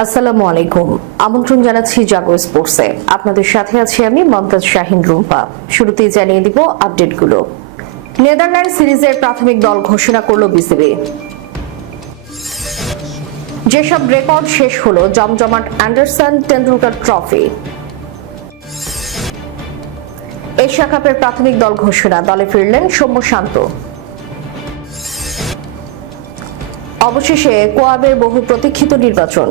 আসসালামু আলাইকুম। আমন্ত্রণ জানাচ্ছি জাগো স্পোর্টসে। আপনাদের সাথে আছি আমি মমতাজ শাহিন রুম্পা। শুরুতেই জানিয়ে দিব আপডেটগুলো। নেদারল্যান্ড সিরিজের প্রাথমিক দল ঘোষণা করল বিসিবি। যেসব রেকর্ড শেষ জমজমাট অ্যান্ডারসন টেন্ডুলকার ট্রফি। এশিয়া কাপের প্রাথমিক দল ঘোষণা, দলে ফিরলেন সৌম্য শান্ত। অবশেষে কোয়াবের বহু প্রতীক্ষিত নির্বাচন।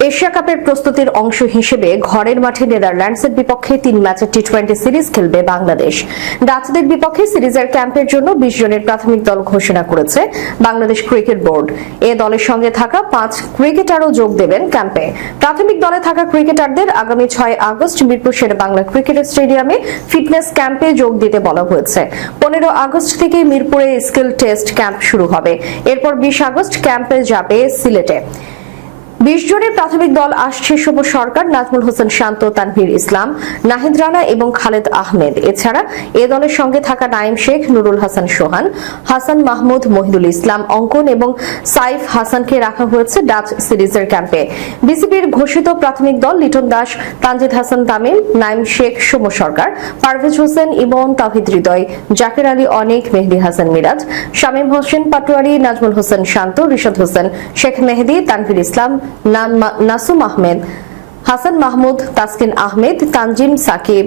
এশিয়া কাপের প্রস্তুতির অংশ হিসেবে ঘরের মাঠে নেদারল্যান্ডসের বিপক্ষে তিন ম্যাচের টি টোয়েন্টি সিরিজ খেলবে বাংলাদেশ। ডাচদের বিপক্ষে সিরিজের ক্যাম্পের জন্য বিশ জনের প্রাথমিক দল ঘোষণা করেছে বাংলাদেশ ক্রিকেট বোর্ড। এ দলের সঙ্গে থাকা পাঁচ ক্রিকেটারও যোগ দেবেন ক্যাম্পে। প্রাথমিক দলে থাকা ক্রিকেটারদের আগামী ছয় আগস্ট মিরপুর শের বাংলা ক্রিকেট স্টেডিয়ামে ফিটনেস ক্যাম্পে যোগ দিতে বলা হয়েছে। পনেরো আগস্ট থেকে মিরপুরে স্কিল টেস্ট ক্যাম্প শুরু হবে। এরপর বিশ আগস্ট ক্যাম্পে যাবে সিলেটে। বিশ জনের প্রাথমিক দল আসছে শুভ সরকার, নাজমুল হোসেন শান্ত, তানভীর ইসলাম, নাহিদ রানা এবং খালেদ আহমেদ। এছাড়া এ দলের সঙ্গে থাকা নাইম শেখ, নুরুল হাসান সোহান, হাসান মাহমুদ, মহিদুল ইসলাম, অঙ্কন এবং সাইফ হাসানকে রাখা হয়েছে ডাচ সিরিজের ক্যাম্পে। বিসিবির ঘোষিত প্রাথমিক দল লিটন দাস, তানজিদ হাসান তামিম নাইম শেখ, শুভ সরকার, পারভেজ হোসেন, ইমন তাহিদ হৃদয়, জাকের আলী অনেক, মেহেদি হাসান মিরাজ, শামীম হোসেন পাটোয়ারি, নাজমুল হোসেন শান্ত, রিশাদ হোসেন, শেখ মেহেদি, তানভীর ইসলাম নাসুম আহমেদ, হাসান মাহমুদ, তাসকিন আহমেদ, তানজিম সাকিব,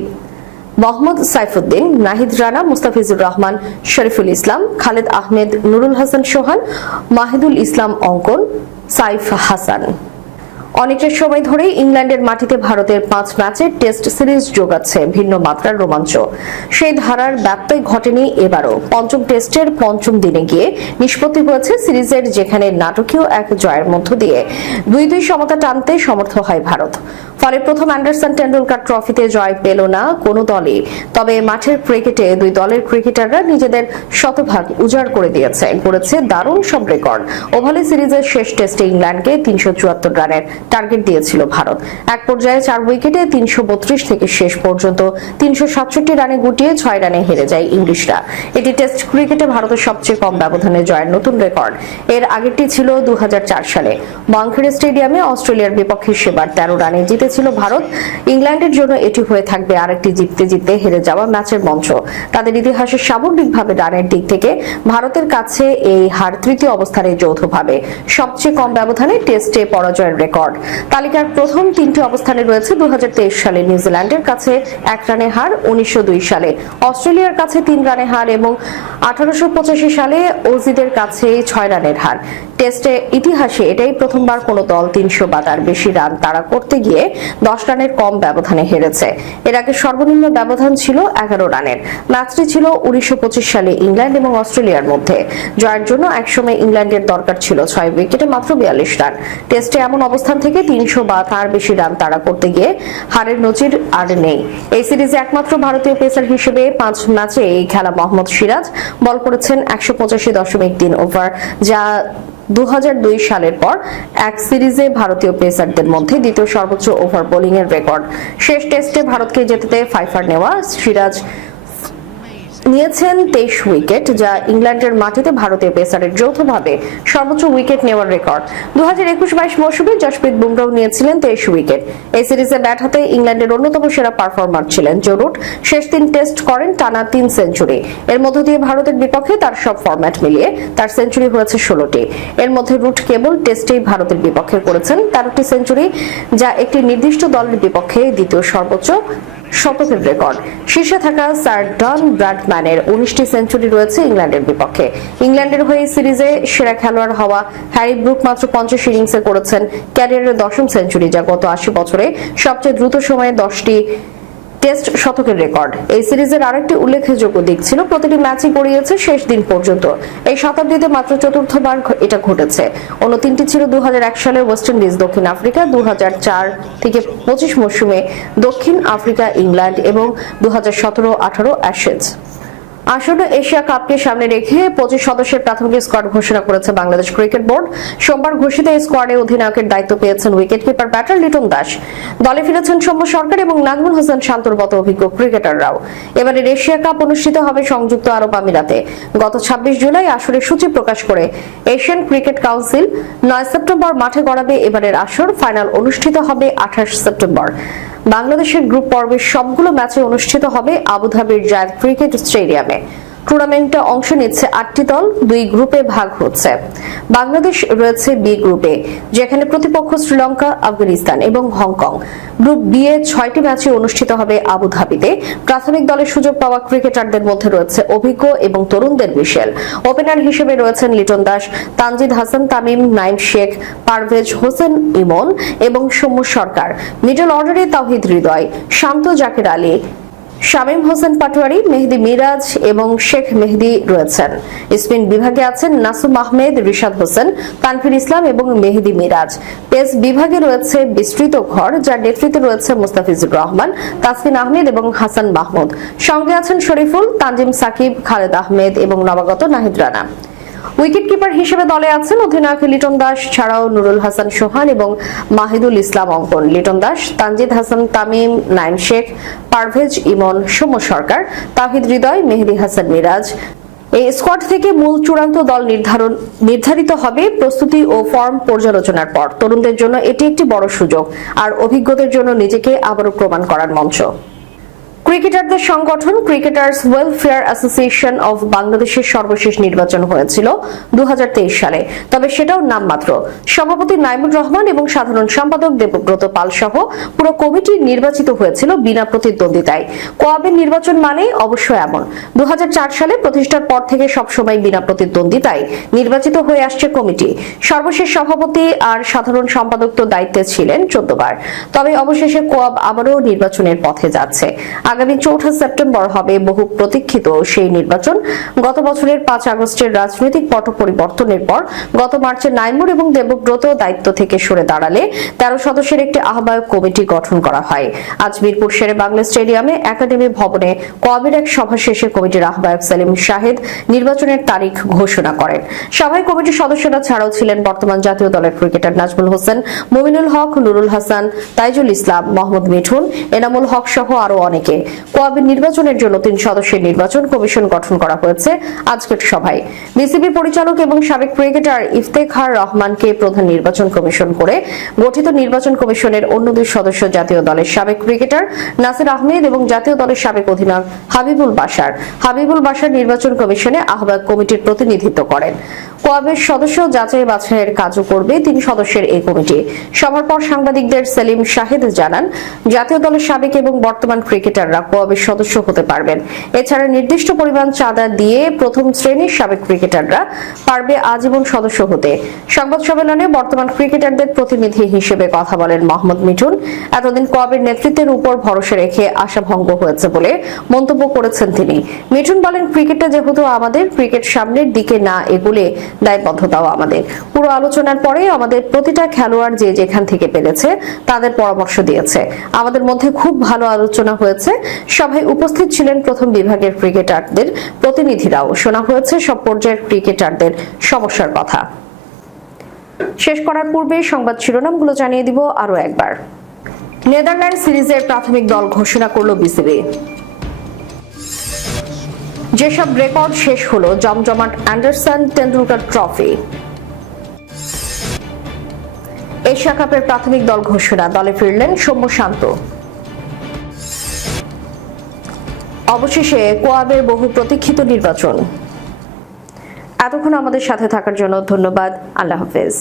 মোহাম্মদ সাইফুদ্দিন, নাহিদ রানা, মুস্তাফিজুর রহমান, শরীফুল ইসলাম, খালেদ আহমেদ, নুরুল হাসান সোহান, মাহিদুল ইসলাম অঙ্কন, সাইফ হাসান। অনেকটা সময় ধরেই ইংল্যান্ডের মাটিতে ভারতের পাঁচ ম্যাচের টেস্ট সিরিজ যোগাচ্ছে ভিন্ন মাত্রার রোমাঞ্চ। সেই ধারার ব্যত্যয় ঘটেনি এবারও। পঞ্চম টেস্টের পঞ্চম দিনে গিয়ে নিষ্পত্তি হয়েছে সিরিজের যেখানে নাটকীয় এক জয়ের মধ্য দিয়ে। দুই দুই সমতা টানতে সমর্থ হয় ভারত। ফলে প্রথম অ্যান্ডারসন টেন্ডুলকার ট্রফিতে জয় পেল না কোনো দলই। তবে মাঠের ক্রিকেটে দুই দলের ক্রিকেটাররা নিজেদের শতভাগ উজাড় করে দিয়েছে। করেছে দারুণ সব রেকর্ড। ওভালে সিরিজের শেষ টেস্টে ইংল্যান্ডকে তিনশো চুয়াত্তর রানের টার্গেট দিয়েছিল ভারত। এক পর্যায়ে চার উইকেটে তিনশো বত্রিশ থেকে শেষ পর্যন্ত তিনশো সাতষট্টি রানে গুটিয়ে ছয় রানে হেরে যায় ইংলিশরা। এটি টেস্ট ক্রিকেটে ভারতের সবচেয়ে কম ব্যবধানে জয়ের নতুন রেকর্ড। এর আগেরটি ছিল দু হাজার চার সালে। ওয়াংখেড়ে স্টেডিয়ামে অস্ট্রেলিয়ার বিপক্ষে সেবার তেরো রানে জিতেছিল ভারত। ইংল্যান্ডের জন্য এটি হয়ে থাকবে আরেকটি জিততে জিততে হেরে যাওয়া ম্যাচের মঞ্চ। তাদের ইতিহাসে সামগ্রিকভাবে রানের দিক থেকে ভারতের কাছে এই হার তৃতীয় অবস্থানে যৌথভাবে। সবচেয়ে কম ব্যবধানে টেস্টে পরাজয়ের রেকর্ড। তালিকার প্রথম তিনটি অবস্থানে রয়েছে দু হাজার তেইশ সালে নিউজিল্যান্ডের কাছে এক রানে হার উনিশশো সালে। অস্ট্রেলিয়ার কাছে তিন রানে হার এবং আঠারোশো সালে অজিদের কাছে ছয় রানের হার। টেস্টে ইতিহাসে এটাই প্রথমবার কোনো দল তিনশো বা তার বেশি রান তাড়া করতে গিয়ে দশ রানের কম ব্যবধানে হেরেছে। এর আগে সর্বনিম্ন ব্যবধান ছিল এগারো রানের। ম্যাচটি ছিল উনিশশো পঁচিশ সালে ইংল্যান্ড এবং অস্ট্রেলিয়ার মধ্যে। জয়ের জন্য একসময় ইংল্যান্ডের দরকার ছিল ছয় উইকেটে মাত্র বিয়াল্লিশ রান। টেস্টে এমন অবস্থান থেকে তিনশো বা তার বেশি রান তাড়া করতে গিয়ে হারের নজির আর নেই। এই সিরিজে একমাত্র ভারতীয় পেসার হিসেবে পাঁচ ম্যাচে এই খেলা মোহাম্মদ সিরাজ বল করেছেন একশো পঁচাশি দশমিক তিন ওভার, যা দু হাজার দুই সালের পর এক সিরিজে ভারতীয় পেসারদের মধ্যে দ্বিতীয় সর্বোচ্চ ওভার বোলিং এর রেকর্ড। শেষ টেস্টে ভারতকে জেতাতে ফাইফার নেওয়া সিরাজ নিয়েছেন তেইশ উইকেট, যা ইংল্যান্ডের মাটিতে ভারতের পেসারের যৌথভাবে সর্বোচ্চ উইকেট নেওয়ার রেকর্ড। দু হাজার একুশ বাইশ মৌসুমে জসপ্রীত বুমরাও নিয়েছিলেন তেইশ উইকেট। এই সিরিজে ব্যাট হাতে ইংল্যান্ডের অন্যতম সেরা পারফরমার ছিলেন জো রুট। শেষ তিন টেস্ট করেন টানা তিন সেঞ্চুরি। এর মধ্য দিয়ে ভারতের বিপক্ষে তার সব ফরম্যাট মিলিয়ে তার সেঞ্চুরি হয়েছে ষোলোটি। এর মধ্যে রুট কেবল টেস্টেই ভারতের বিপক্ষে করেছেন তেরোটি সেঞ্চুরি, যা একটি নির্দিষ্ট দলের বিপক্ষে দ্বিতীয় সর্বোচ্চ শতকের রেকর্ড। শীর্ষে থাকা স্যার ডন ব্র্যাডম্যানের উনিশটি সেঞ্চুরি রয়েছে ইংল্যান্ডের বিপক্ষে। ইংল্যান্ডের হয়ে সিরিজে সেরা খেলোয়াড় হওয়া হ্যারি ব্রুক মাত্র পঞ্চাশ ইনিংসে করেছেন। ক্যারিয়ারের দশম সেঞ্চুরি যা গত আশি বছরে সবচেয়ে দ্রুত সময়ে দশটি টেস্ট শতকের রেকর্ড। এই সিরিজের আরেকটি উল্লেখযোগ্য দিক ছিল, প্রতিটি ম্যাচই গড়িয়েছে শেষ দিন পর্যন্ত। এই শতাব্দীতে মাত্র চতুর্থবার এটা ঘটেছে। অন্য তিনটি ছিল দু হাজার এক সালে ওয়েস্ট ইন্ডিজ, দক্ষিণ আফ্রিকা দু হাজার চার থেকে পঁচিশ মৌসুমে দক্ষিণ আফ্রিকা, ইংল্যান্ড এবং দু হাজার সতেরো আঠারো অ্যাশেজ। আসন্ন এশিয়া কাপকে সামনে রেখে পঁচিশ সদস্যের প্রাথমিক স্কোয়াড ঘোষণা করেছে বাংলাদেশ ক্রিকেট বোর্ড। সোমবার ঘোষিত এই স্কোয়াডে অধিনায়কের দায়িত্ব পেয়েছেন wicket keeper batter Liton Das. দলে ফিরেছেন সৌম্য সরকার এবং নাজমুল হোসেন শান্তর মতো অভিজ্ঞ ক্রিকেটাররাও। এবারের এশিয়া কাপ অনুষ্ঠিত হবে সংযুক্ত আরব আমিরাতে। গত ছাব্বিশ জুলাই আসরের সূচি প্রকাশ করে এশিয়ান ক্রিকেট কাউন্সিল নয় সেপ্টেম্বর মাঠে গড়াবে এবারের আসর। ফাইনাল অনুষ্ঠিত হবে আঠাশ সেপ্টেম্বর। বাংলাদেশের গ্রুপ পর্বের সবগুলো ম্যাচে অনুষ্ঠিত হবে আবুধাবির জায়দ ক্রিকেট স্টেডিয়ামে। টুর্নামেন্টে অংশ নিচ্ছে আটটি দল, দুই গ্রুপে ভাগ হচ্ছে। বাংলাদেশ রয়েছে বি গ্রুপে যেখানে প্রতিপক্ষ শ্রীলঙ্কা, আফগানিস্তান এবং হংকং। গ্রুপ বি এ ছয়টি ম্যাচে অনুষ্ঠিত হবে আবুধাবিতে। প্রাথমিক দলের সুযোগ পাওয়া ক্রিকেটারদের মধ্যে রয়েছে অভিজ্ঞ এবং তরুণদের মিশেল ওপেনার হিসেবে রয়েছেন লিটন দাস, তানজিদ হাসান তামিম, নাইম শেখ, পারভেজ হোসেন ইমন এবং সৌম্য সরকার। মিডল অর্ডারে তাওহিদ হৃদয়, শান্ত জাকির আলী শামীম হোসেন পাটোয়ারি, মেহেদি মিরাজ এবং শেখ মেহেদি রয়েছেন। স্পিন বিভাগে আছেন নাসুম আহমেদ, রিশাদ হোসেন তানফির ইসলাম এবং মেহেদি মিরাজ। পেস বিভাগে রয়েছে বিস্তৃত ঘর, যার নেতৃত্বে রয়েছে মুস্তাফিজুর রহমান তাসফিন আহমেদ এবং হাসান মাহমুদ। সঙ্গে আছেন শরীফুল, তানজিম সাকিব, খালেদ আহমেদ এবং নবাগত নাহিদ রানা। উইকেট কিপার হিসেবে দলে আছেন অধিনায়ক লিটন দাস ছাড়াও নুরুল হাসান সোহান এবং মাহিদুল ইসলাম অঙ্কন। লিটন দাস, তানজিদ হাসান, তামিম, নাইম শেখ, পারভেজ ইমন, সৌম্য সরকার, তাহিদ হৃদয়, মেহেদি হাসান মিরাজ। এই স্কোয়াড থেকে মূল চূড়ান্ত দল নির্ধারণ নির্ধারিত হবে প্রস্তুতি ও ফর্ম পর্যালোচনার পর। তরুণদের জন্য এটি একটি বড় সুযোগ। আর অভিজ্ঞদের জন্য নিজেকে আবারও প্রমাণ করার মঞ্চ। ক্রিকেটারদের সংগঠন ক্রিকেটার্স ওয়েলফেয়ার অ্যাসোসিয়েশন অব বাংলাদেশের সর্বশেষ নির্বাচন হয়েছিল দু সালে। তবে সেটাও নামমাত্র। সভাপতি নাইমুর রহমান এবং সাধারণ সম্পাদক দেবব্রত পাল সহ পুরো কমিটি নির্বাচিত হয়েছিল বিনা প্রতিদ্বন্দ্বিতায়। কোয়াবের নির্বাচন মানে অবশ্য এমন। দু হাজার চার সালে প্রতিষ্ঠার পর থেকে সবসময় বিনা প্রতিদ্বন্দ্বিতায় নির্বাচিত হয়ে আসছে কমিটি। সর্বশেষ সভাপতি আর সাধারণ সম্পাদক তো দায়িত্বে ছিলেন চোদ্দবার। তবে অবশেষে কোয়াব আবারও নির্বাচনের পথে যাচ্ছে। আগামী চৌঠা সেপ্টেম্বর হবে বহু প্রতীক্ষিত সেই নির্বাচন। গত বছরের পাঁচ আগস্টের রাজনৈতিক পট পরিবর্তনের পর গত মার্চে নাইমুর এবং দেবব্রত দায়িত্ব থেকে সরে দাঁড়ালে তেরো সদস্যের একটি আহ্বায়ক কমিটি গঠন করা হয়। আজ মিরপুর শেরে বাংলা স্টেডিয়ামে একাডেমি ভবনে কবির এক সভা শেষে কমিটির আহ্বায়ক সেলিম শাহেদ নির্বাচনের তারিখ ঘোষণা করেন। সভায় কমিটির সদস্যরা ছাড়াও ছিলেন বর্তমান জাতীয় দলের ক্রিকেটার নাজমুল হোসেন, মুমিনুল হক, নুরুল হাসান, তাইজুল ইসলাম, মোহাম্মদ মিঠুন, এনামুল হক সহ আরও অনেকে। কোয়াবের নির্বাচনের জন্য তিন সদস্যের নির্বাচন কমিশন গঠন করা হয়েছে আজকের সভায়। বিসিবি পরিচালক এবং সাবেক ক্রিকেটার ইফতেখার রহমানকে প্রধান নির্বাচন কমিশন করে গঠিত নির্বাচন কমিশনের অন্য দুই সদস্য জাতীয় দলের সাবেক ক্রিকেটার নাসির আহমেদ এবং জাতীয় দলের সাবেক অধিনায়ক হাবিবুল বাসার হাবিবুল বাসার নির্বাচন কমিশনে আহ্বায়ক কমিটির প্রতিনিধিত্ব করেন। কোয়াবের সদস্য যাচাই বাছাইয়ের কাজও করবে তিন সদস্যের এই কমিটি। সভার পর সাংবাদিকদের সেলিম শাহেদ জানান, জাতীয় দলের সাবেক এবং বর্তমান ক্রিকেটাররা কোয়াবের সদস্য হতে পারবেন। এছাড়া নির্দিষ্ট পরিমাণ চাঁদা দিয়ে প্রথম শ্রেণির সাবেক ক্রিকেটাররা পারবে আজীবন সদস্য হতে। সংবাদ সম্মেলনে বর্তমান ক্রিকেটারদের প্রতিনিধি হিসেবে কথা বলেন মোহাম্মদ মিঠুন। এতদিন কোয়াবের নেতৃত্বের উপর ভরসা রেখে আশাভঙ্গ হয়েছে বলে মন্তব্য করেছেন তিনি। মিঠুন বলেন, ক্রিকেটটা যেহেতু আমাদের, ক্রিকেট সামনের দিকে না এগুলে দায়বদ্ধতাও আমাদের। পুরো আলোচনার পরে আমাদের প্রতিটা খেলোয়াড় যে যেখান থেকে পেরেছে, তাদের পরামর্শ দিয়েছে। আমাদের মধ্যে খুব ভালো আলোচনা হয়েছে সভায় উপস্থিত ছিলেন প্রথম বিভাগের ক্রিকেটারদের প্রতিনিধিরাও। শোনা হয়েছে, সব পর্যায়ের ক্রিকেটারদের সমস্যার কথা। শেষ করার পূর্বে সংবাদ শিরোনামগুলো জানিয়ে দিব আরও একবার। নেদারল্যান্ড সিরিজের প্রাথমিক দল ঘোষণা করল বিসিবি। যেসব রেকর্ড শেষ হলো, জমজমাট অ্যান্ডারসন টেন্ডুলকার ট্রফি। এশিয়া কাপের প্রাথমিক দল ঘোষণা, দলে ফিরলেন সৌম্য শান্ত। অবশেষে কোয়াবের বহু প্রতীক্ষিত নির্বাচন। এতক্ষণ আমাদের সাথে থাকার জন্য ধন্যবাদ। আল্লাহ হাফেজ।